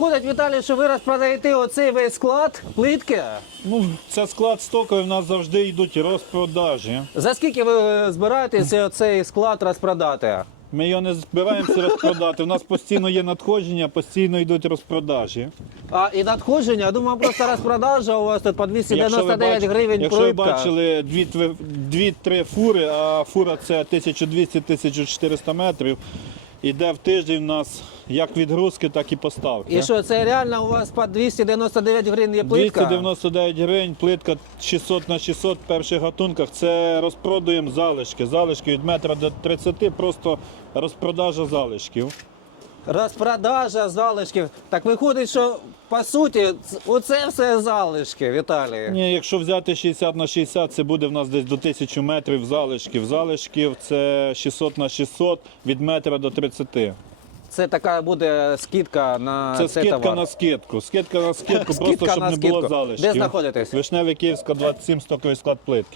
виходить, Віталій, що ви розпродаєте оцей весь склад плитки. Ну, це склад стоковий, в нас завжди йдуть розпродажі. За скільки ви збираєтеся цей склад розпродати? Ми його не збираємося розпродати. У нас постійно є надходження, постійно йдуть розпродажі. А і надходження, я думаю, просто розпродажа у вас тут по 299 бач- гривень якщо ви плитка. бачили дві, тви- дві-три фури, а фура це 1200-1400 метрів. Іде в тиждень у нас як відгрузки, так і поставки. І що, це реально у вас по 299 гривень є плитка? 299 гривень, плитка 600 на 600 в перших гатунках. Це розпродуємо залишки. Залишки від метра до 30, просто розпродажа залишків. Розпродажа залишків. Так виходить, що по суті ц- оце все залишки, Віталій. Ні, якщо взяти 60 на 60, це буде в нас десь до 1000 метрів залишків. Залишків це 600 на 600 від метра до 30. Це така буде скидка на Це цей скидка товар. на скидку. Скидка на скидку, Скидка просто щоб на не було скидку. залишків. Де знаходитесь? Вишневий Київська, 27 стоковий склад плитки.